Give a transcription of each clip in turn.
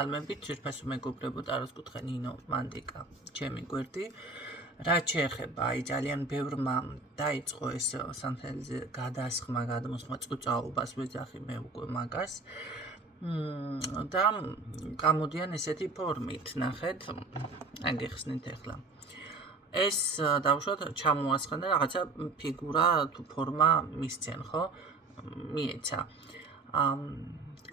ალმებით ძირფასო მეგობრებო ტაროსკუთხე ნინო მანდიკა ჩემი გვერდი რაც შეეხება აი ძალიან ბევრმა დაიწყო ეს სანთელზე გადასხმა გადმოსხმა წუწაობას ვეძახი მე უკვე მაგას და გამოდიან ესეთი ფორმით ნახეთ აგიხსნით ახლა ეს დავუშვათ ჩამოასხნა რაღაცა ფიგურა თუ ფორმა მისცენ ხო მიეცა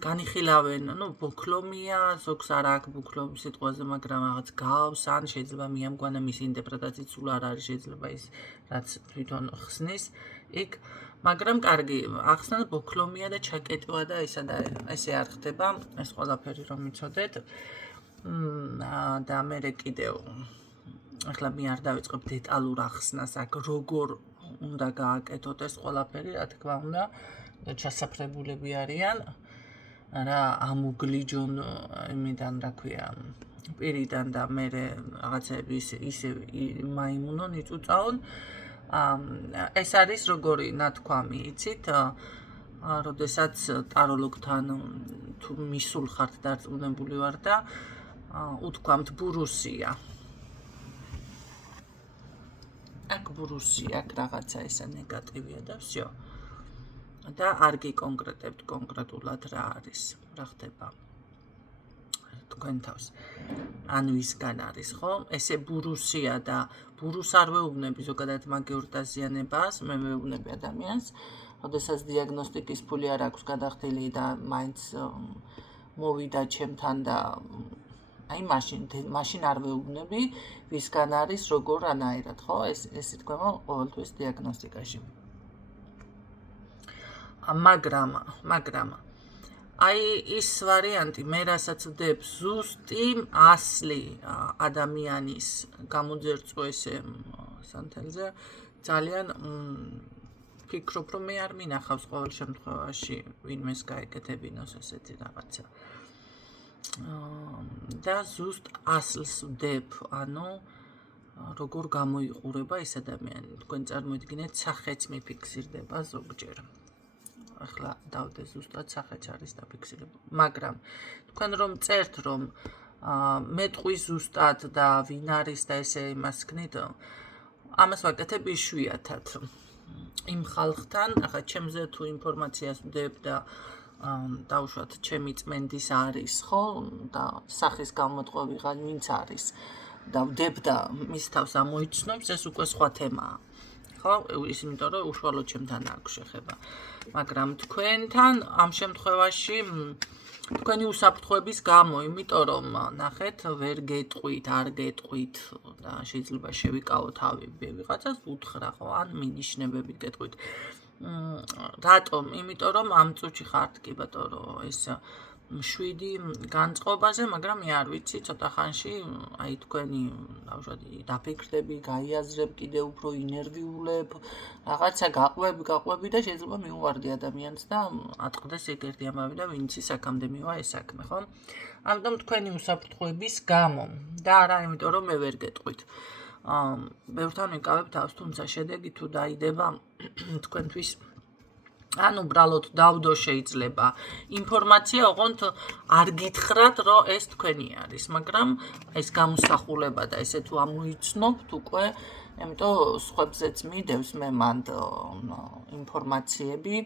განიხილავენ, ბოქლომია, ზოგს არ აქვს ბოქლომი სიტყვაზე, მაგრამ რაღაც გავს, ან შეიძლება მიამგვანა მისი ინტერპრეტაციით სულ არ არის შეიძლება ის, რაც თვითონ ხსნის, იქ, მაგრამ კარგი, ახსნა ბოქლომია და ჩაკეტვა და ისა და ესე არ ხდება, ეს ყველაფერი რომ მიცოდეთ. და მე კიდევ ახლა მე არ დავიწყებ დეტალურ ახსნას, აქ როგორ უნდა გააკეთოთ ეს ყველაფერი, რა თქმა უნდა, ჩასაფრებულები არიან. რა ამუგლიჯონ იმიდან რა ქვია პირიდან და მე რაღაცები ისე მაიმუნონ იწუწაონ ეს არის როგორი ნათქვამი იცით როდესაც ტაროლოგთან თუ მისულ ხართ დარწმუნებული ვარ და უთქვამთ ბურუსია აქ ბურუსია აქ რაღაცა ესა ნეგატივია და всё და არ გიკონკრეტებთ კონკრეტულად რა არის, რა ხდება თქვენ თავს. ან ვისგან არის, ხო? ესე ბურუსია და ბურუს არ ვეუბნები ზოგადად მაგიურ დაზიანებას, მე ვეუბნები ადამიანს, როდესაც დიაგნოსტიკის ფული არ აქვს გადახდილი და მაინც მოვიდა ჩემთან და აი მაშინ არ ვეუბნები, ვისგან არის, როგორ ანაირად, ხო? ეს ითქვა ყოველთვის დიაგნოსტიკაში. მაგრამ აი ის ვარიანტი მე რასაც ვდებ ზუსტი ასლი ადამიანის გამოძერწვა ესე სანთელზე ძალიან ფიქრობ რომ მე არ მინახავს ყოველ შემთხვევაში ვინმეს გაეკეთებინოს ესეთი რაღაცა და ზუსტ ასლს ვდებ ანუ როგორ გამოიყურება ეს ადამიანი თქვენ წარმოიდგინეთ სახეც მიფიქსირდება ზოგჯერ ახლა დავდე ზუსტად სახეც არის დაფიქსირებული. მაგრამ თქვენ რომ წერთ რომ მეტყვი ზუსტად და ვინ არის და ესე იმას ქნით, ამას ვაკეთებ იშვიათად. იმ ხალხთან, ახლა ჩემზე თუ ინფორმაციას ვდებ და დავუშვათ ჩემი წმენდის არის, ხო? და სახის გამოთქვა ვიღან ვინც არის და ვდებ და მის თავს ამოიცნობს, ეს უკვე სხვა თემაა. ხო, ის იმიტომ რომ უშუალოდ ჩემთან აქვს შეხება. მაგრამ თქვენთან ამ შემთხვევაში თქვენი უსაფრთხოების გამო, იმიტომ რომ ნახეთ, ვერ გეტყვით, არ გეტყვით და შეიძლება შევიკავო თავი ვიღაცას უთხრა, ხო, ან მინიშნებებით გეტყვით. რატომ? იმიტომ რომ ამ წუთში ხართ კი ბატონო, ეს 7 განწყობაზე, მაგრამ მე არ ვიცი, ცოტა ხანში აი თქვენი დავუშვათ დაფიქრდები, გაიაზრებ, კიდევ უფრო ინერვიულებ, რაღაცა გაყვები და შეიძლება მიუვარდი ადამიანს და ატყდეს ეგერთი ამავე და ვინც აქამდე მივა ეს საქმე, ხო? ამიტომ თქვენი უსაფრთხოების გამო და არა იმიტომ რომ მე ვერ გეტყვით. ბევრთან ვიკავებ თავს, თუმცა შედეგი თუ დაიდება თქვენთვის ან უბრალოდ დავდო შეიძლება ინფორმაცია ოღონდ არ გითხრათ რომ ეს თქვენი არის მაგრამ ეს გამოსახულება და ესე თუ ამოიცნობთ უკვე იმიტომ სხვებზეც მიდევს მე მანდ ინფორმაციები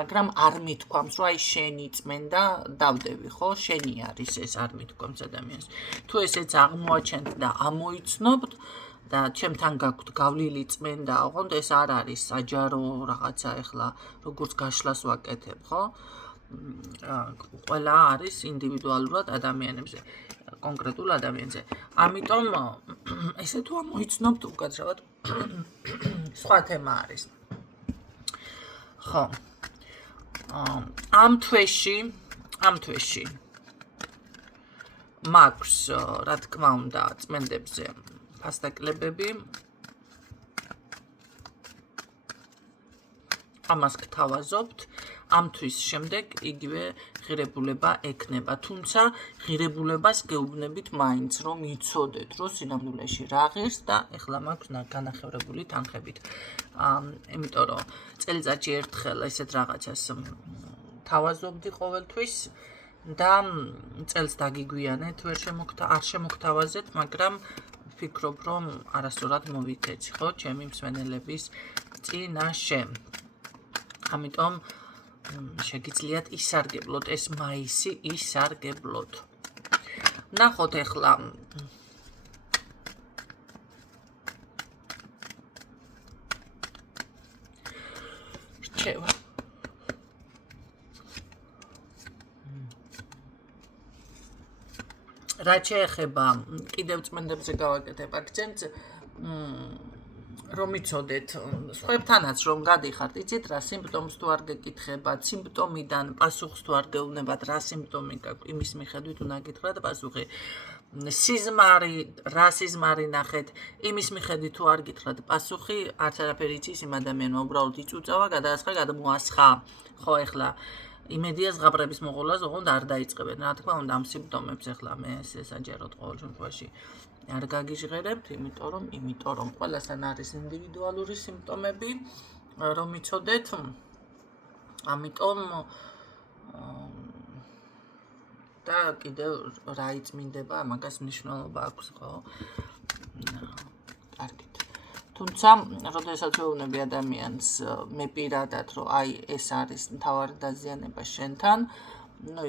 მაგრამ არ მithქვამს რომ აი შენი წმენდა დავდები ხო შენი არის ეს არ მithქვამს ადამიანს თუ ესეც აღმოაჩენთ და ამოიცნობთ და ჩემთან გაქვთ გავლილი წმენდა, ოღონდ ეს არ არის საჯარო რაღაცა ეხლა როგორც გაშლას ვაკეთებ, ხო? ყველა არის ინდივიდუალურად ადამიანებზე, კონკრეტულ ადამიანზე. ამიტომ ესე თუ ამოიცნობთ უკაცრავად სხვა თემა არის. ხო. ამ თვეში მაქვს რა თქმა უნდა წმენდებზე ფასტაკლებები ამას გთავაზობთ ამ თვის შემდეგ იგივე ღირებულება ექნება თუმცა ღირებულებას გეუბნებით მაინც რომ იცოდეთ რომ სინამდვილეში რა ღირს და ეხლა მაქვს განახევრებული თანხებით იმიტომ რომ წელიწადში ერთხელ ესეთ რაღაცას თავაზობდი ყოველთვის და წელს დაგიგვიანეთ, არ შემოგთავაზეთ, მაგრამ ვფიქრობ, რომ არასწორად მოვიქეცი, ხო, ჩემი მსვენელების წინაშე. ამიტომ შეგიძლიათ ისარგებლოთ ეს მაისი, ისარგებლოთ. ნახოთ ახლა რჩევა. რაც შეეხება კიდევ წმენდებზე გავაკეთებ აქცენტს, რომ იცოდეთ, სხვებთანაც რომ გადიხართ, იცით რა სიმპტომს თუ არ გეკითხებათ, სიმპტომიდან პასუხს თუ არ გეუბნებათ, რა სიმპტომი გაქვთ, იმის მიხედვით უნდა გითხრათ პასუხი. სიზმარი, რა სიზმარი ნახეთ, იმის მიხედვით თუ არ გითხრათ პასუხი, არც არაფერი იცის იმ ადამიანმა, უბრალოდ იწუწავა, გადაასხა, გადმოასხა. ხო, ახლა იმედია ზღაპრების მოყოლას ოღონდ არ დაიწყებენ. რა თქმა უნდა, ამ სიმპტომებს ახლა მე საჯაროდ ყოველ შემთხვევაში არ გაგიჟღერებთ, იმიტომ რომ ყველასთან არის ინდივიდუალური სიმპტომები, რომ იცოდეთ. ამიტომ და კიდევ რა იწმინდება, მაგას მნიშვნელობა აქვს, ხო? კარგით. თუმცა, როდესაც ვეუბნები ადამიანს, მე პირადად, რომ აი ეს არის მთავარი დაზიანება შენთან,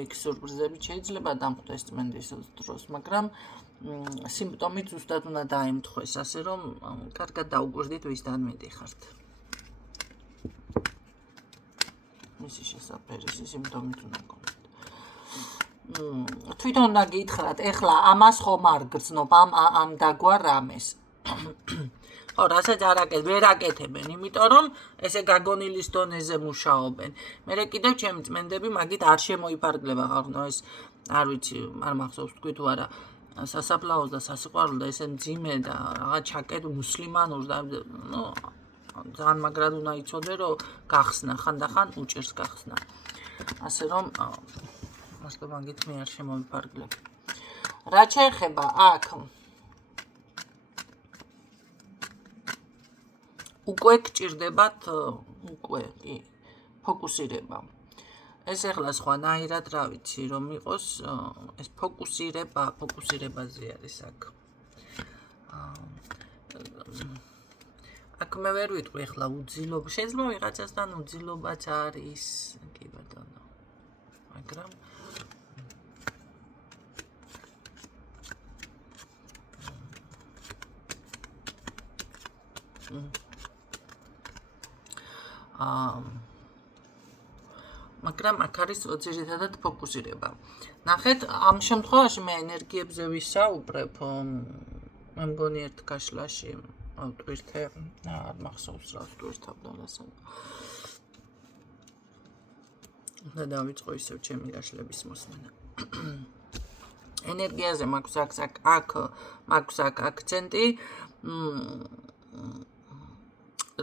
იქ სურპრიზები შეიძლება დამხვდეს წმენდის დროს, მაგრამ სიმპტომი ზუსტად უნდა დაემთხვეს, ასე რომ კარგად დაუკვირდით, ვისთან მიდიხართ. მისი შესაფერისი სიმპტომით უნდა გქონდეთ. თვითონ უნდა გითხრათ, ეხლა ამას ხომ არ გრძნობ, ამ დაგვარ რამეს. ხო, რასაც ვერ აკეთებენ, იმიტომ რომ ესე გაგონილის დონეზე მუშაობენ. მერე კიდევ ჩემი წმენდები მაგით არ შემოიფარგლება ხალხო, ეს არ ვიცი, არ მახსოვს თქვი თუ არა, სასაფლაოს და სასიყვარულო და ესე მძიმე და რაღაც ჩაკეტ მუსლიმანურს და ძალიან მაგრად უნდა იცოდე, რომ გახსნა, ხანდახან უჭერს გახსნა. ასე რომ მართლა მაგით მე არ შემოიფარგლებ. რა შეეხება აქ უკვე გჭირდებათ ფოკუსირება. ეს ახლა სხვანაირად რა ვიცი რომ იყოს ეს ფოკუსირებაზე არის აქ. აქ მე ვერ ვიტყვი ახლა უძილობა, შეიძლება ვიღაცასთან უძილობაც არის, კი ბატონო. მაგრამ მაგრამ აქ არის ძირითადად ფოკუსირება. ნახეთ, ამ შემთხვევაში მე ენერგიებზე ვისაუბრებ, მე მგონი ერთ გაშლაში ავტვირთე, არ მახსოვს რა ვტვირთავდა რასა. და დავიწყო ისევ ჩემი გაშლების მოსმენა. ენერგიაზე მაქვს აქ აქცენტი.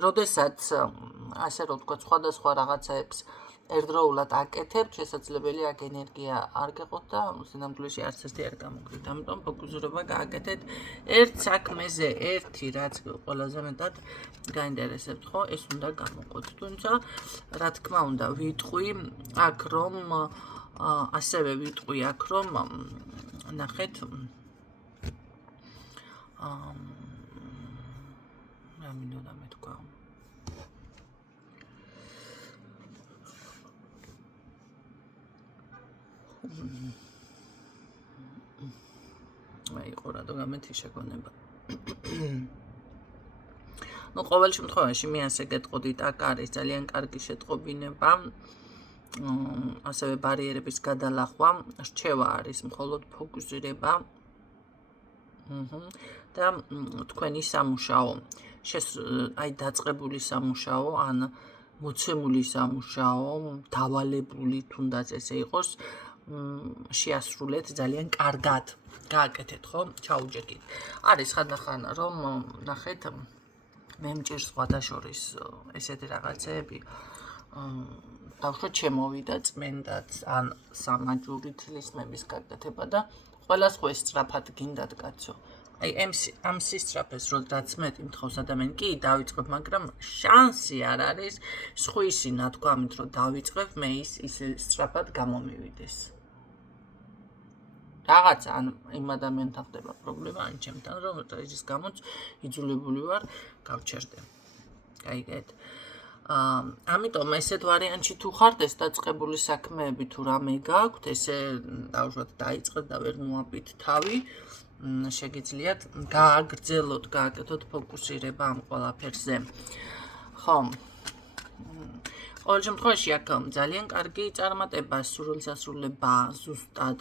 როდესაც ასე რომ ვთქვათ, სხვადასხვა რაღაცებს ერთდროულად აკეთებთ, შესაძლებელია აქ ენერგია არ გეყოთ და სინამდვილეში არც ერთი არ გამოგდით. ამიტომ ფოკუსირება გააკეთეთ ერთ საქმეზე, ერთი რაც ყველაზე მეტად გაინტერესებთ, ხო, ეს უნდა გამოყოთ. თუმცა, რა თქმა უნდა, ვიტყვი აქ რომ ასევე ვიტყვი აქ რომ ნახეთ რა მინდოდა მე თქვა. იყო რადო გამეთიშა გონება. ყოველ შემთხვევაში მე ასე გეტყოდით, აქ არის ძალიან კარგი შეტყობინება, ასევე ბარიერების გადალახვა, რჩევა არის მხოლოდ ფოკუსირება და თქვენი სამუშაო, აი დაწყებული სამუშაო, ან მოცემული სამუშაო, დავალებული თუნდაც ესე იყოს, შეასრულეთ ძალიან კარგად. გააკეთეთ, ხო? ჩაუჯექით. არის ხანდახან რომ ნახეთ მე მჭირს სხვადასხვის ესეთი რაღაცეები. დავუშვათ შემოვიდა წმენდაც ან სამაჯური თლისმების გაკეთება და ყველას ხო ეს სწრაფად გინდათ კაცო. აი ამ სისწრაფეს როდესაც მე იმთხოვს ადამიანი კი დავიწყებ, მაგრამ შანსი არ არის სხვისი ნათქვამით რომ დავიწყებ მე ისე სწრაფად გამომივიდეს. რაღაცა ან იმ ადამიანთან ხდება პრობლემა, ან ჩემთან, რომ რის გამოც იძულებული ვარ გავჩერდე. გაიგეთ? ამიტომ ესეთ ვარიანტში თუ ხართ, ეს დაწყებული საქმეები თუ რამე გაქვთ, ესე დავუშვათ დაიწყეთ და ვერ მოაპით თავი, შეგიძლიათ გააგრძელოთ, გააკეთოთ ფოკუსირება ამ ყველაფერზე. ხო. ყოველ შემთხვევაში აქ ძალიან კარგი წარმატება, სრულსასრულება ზუსტად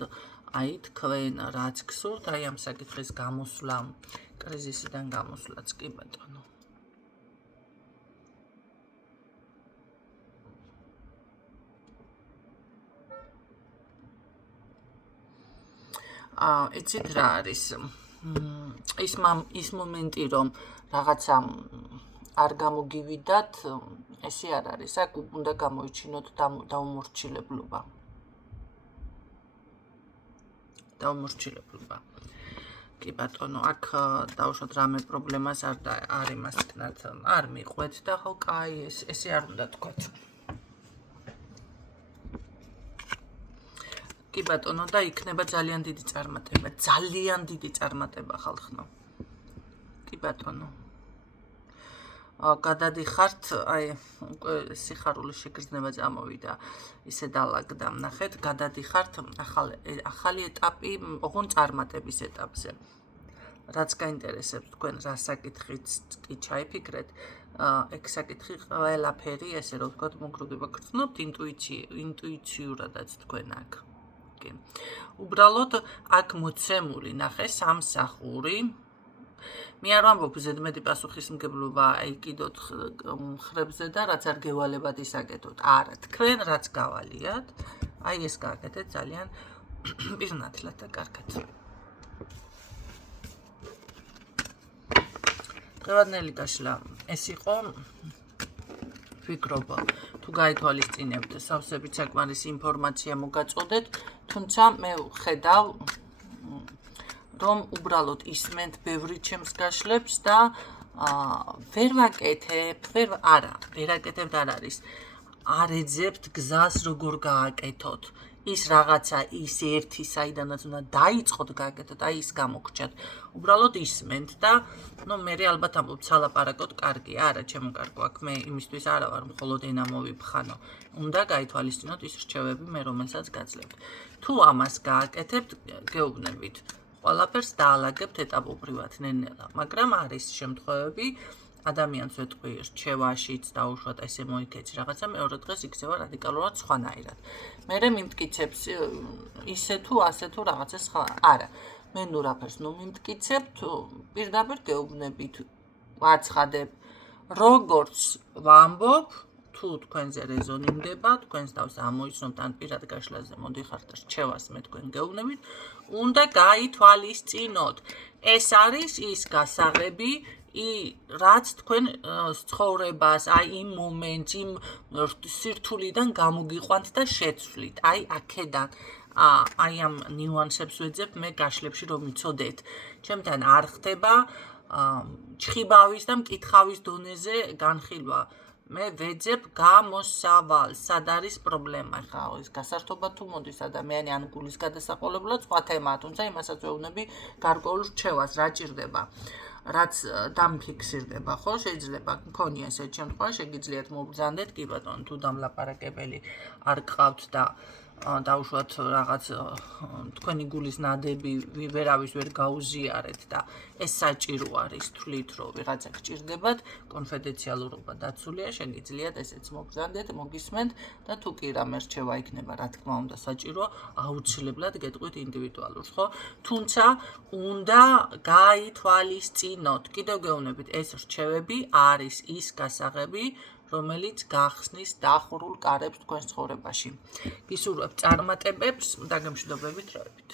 აი თქვენ რაც გსურთ, აი ამ საკითხის გამოსვლა, კრიზისიდან გამოსვლაც კი ბატონო. იცით რა არის? ის მომენტი, რომ რაღაცა არ გამოგივიდათ, ესე არ არის, აქ უნდა გამოიჩინოთ დაუმორჩილებლობა. კი ბატონო, აქ დავუშვათ რამე პრობლემას არ იმასკნათ, არ მიყვეთ და ხო, კაი, ესე არ უნდა თქვათ. კი ბატონო, და იქნება ძალიან დიდი წარმატება ხალხო. კი ბატონო. გადადიხართ, აი, სიხარულის შეგრძნება წამოვიდა, ისე დალაგდა, ნახეთ, გადადიხართ ახალი ეტაპი, ოღონდ წარმატების ეტაპზე. რაც გაინტერესებს თქვენ, რა საკითხიც კი ჩაიფიქრეთ, ეგ საკითხი ყველაფერი, ესე რომ ვთქვათ, მოგროვდება გრძნობთ ინტუიციურადაც თქვენ აქ. უბრალოდ აქ მოცემული ნახე სამსახური. მე არ ვამბობ ზედმეტი პასუხისმგებლობა აიკიდოთ მხრებზე და რაც არ გევალებათ ისაკეთოთ. არა, თქვენ რაც გავალიათ, აი ეს გააკეთეთ ძალიან პირნათლად და კარგად. დღევანდელი დაშლა ეს იყო ვფიქრობ, თუ გაითვალისწინებთ, სავსებით საკმარისი ინფორმაცია მოგაწოდეთ, თუმცა მე ვხედავ, რომ უბრალოდ ისმენთ ბევრი ჩემს გაშლებს და ვერ ვაკეთებ, ვერ აკეთებთ არ არის. არ ეძებთ გზას როგორ გააკეთოთ. ის რაღაცა, ის ერთი საიდანაც უნდა დაიწყოთ გააკეთოთ, აი ის გამოგჩათ. უბრალოდ ისმენთ და მე ალბათ ამბობ ცალაპარაკოთ კარგი, არა, ჩემო კარგო, აქ მე იმისთვის არა ვარ, მხოლოდ ენა მოვიფხანო. უნდა გაითვალისწინოთ ის რჩევები, მე რომელსაც გაძლევთ. თუ ამას გააკეთებთ, გეუბნებით. ყველაფერს დაალაგებთ ეტაპობრივად ნელ-ნელა, მაგრამ არის შემთხვევები, ადამიანს ვეტყვი რჩევაშიც დაუშვათ ესე მოიქეცი რაღაცა, მეორე დღეს იქცევა რადიკალურად სხვანაირად. მერე მიმტკიცებს ისე თუ ასე თუ რაღაცა სხვა. არა, მე ნუ რაფერს მიმტკიცებ, პირდაპირ გეუბნებით, ვაცხადებ, როგორც ვამბობ, თუ თქვენზე რეზონირდება, თქვენს თავს ამოიცნობთ ან პირად გაშლაზე მოდიხართ რჩევას მე თქვენ გეუბნებით, უნდა გაითვალისწინოთ. ეს არის ის გასაღები, რაც თქვენ ცხოვრებას, აი იმ მომენტს, იმ სირთულიდან გამოგიყვანთ და შეცვლით. აი აქედან, აი ამ ნიუანსებს ვეძებ მე გაშლებში რომ იცოდეთ. ჩემთან არ ხდება ჩხიბავის და მკითხავის დონეზე განხილვა. მე ვეძებ გამოსავალს, სად არის პრობლემა, ხა ეს გასართობა თუ მოდის ადამიანი ან გულის გადასაყოლებლად სხვა თემაა, თუმცა იმასაც ვეუბნები გარკვეულ რჩევას, რა ჭირდება. რაც დამფიქსირდება, ხო, შეიძლება მქონია ესეთ შემთხვევა, შეგიძლიათ მობრძანდეთ, კი ბატონო, თუ დამლაპარაკებელი არ გყავთ და დაუშვათ რაღაც თქვენი გულის ნადები ვერავის ვერ გაუზიარეთ და ეს საჭირო არის, თვლით, რომ ვიღაცა გჭირდებათ, კონფიდენციალურობა დაცულია, შეგიძლიათ ესეც მობრძანდეთ, მოგისმენთ და თუ კი რამე რჩევა იქნება, რა თქმა უნდა, საჭირო, აუცილებლად გეტყვით ინდივიდუალურს, ხო? თუმცა უნდა გაითვალისწინოთ. კიდევ გეუბნებით, ეს რჩევები არის ის გასაღები, რომელიც გახსნის დახურულ კარებს თქვენს ცხოვრებაში. გისურვებთ წარმატებებს და გემშვიდობებით დროებით.